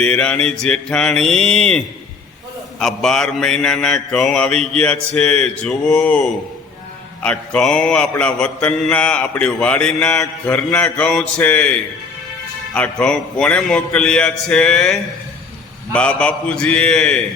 દેરાણી જેઠાણી, આ બાર મહિનાના ઘઉં આવી ગયા છે, જુઓ. આ ઘઉં આપણા વતનના, આપણી વાડીના, ઘરના ઘઉં છે. આ ઘઉં કોણે મોકલ્યા છે? બા બાપુજીએ.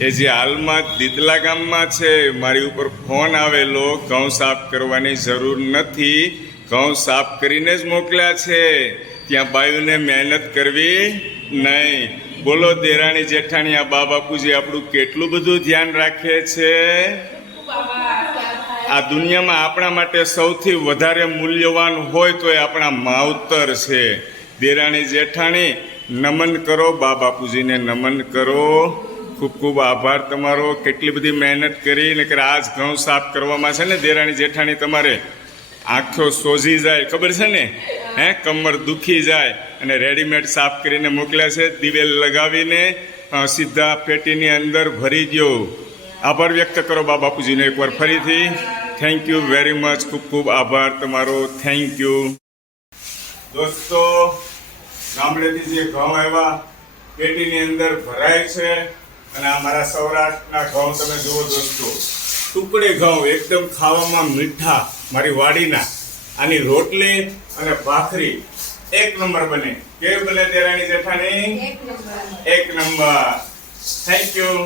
એ જે હાલમાં દીતલા ગામમાં છે, મારી ઉપર ફોન આવેલો, ઘઉં સાફ કરવાની જરૂર નથી. ઘઉં સાફ કરીને જ મોકલ્યા છે. ત્યાં બાયુને મહેનત કરવી નહીં. બોલો દેરાણી જેઠાણી, આ બા બાપુજી આપણું કેટલું બધું ધ્યાન રાખે છે? આ દુનિયામાં આપણા માટે સૌથી વધારે મૂલ્યવાન હોય તો એ આપણા માવતર છે. દેરાણી જેઠાણી, નમન કરો બા બાપુજીને નમન કરો. ખૂબ ખૂબ આભાર તમારો. કેટલી બધી મહેનત કરી ને કે આજ ઘઉં સાફ કરવામાં છે ને દેરાણી જેઠાણી તમારે? આંખો સોજી જાય. ખબર છે ને? હે, કમર દુખી જાય અને રેડીમેડ સાફ કરીને મોકલ્યા છે, દિવેલ લગાવીને સીધા પેટીની અંદર ભરી ગયો આભાર વ્યક્ત કરો બા બાપુજીનો એકવાર ફરીથી. થેન્ક યુ વેરી મચ ખૂબ ખૂબ આભાર તમારો. થેન્ક યુ દોસ્તો, ગામડેથી જે ઘઉં આવ્યા, પેટીની અંદર ભરાય છે અને આ મારા સૌરાષ્ટ્રના ઘઉં તમે જુઓ દોસ્તો. ટુકડે ઘઉં એકદમ ખાવામાં મીઠા, મારી વાડીના. આની રોટલી અને ભાખરી એક નંબર બને. કેવી બને તેરાની જેઠાણી? એક નંબર. Thank you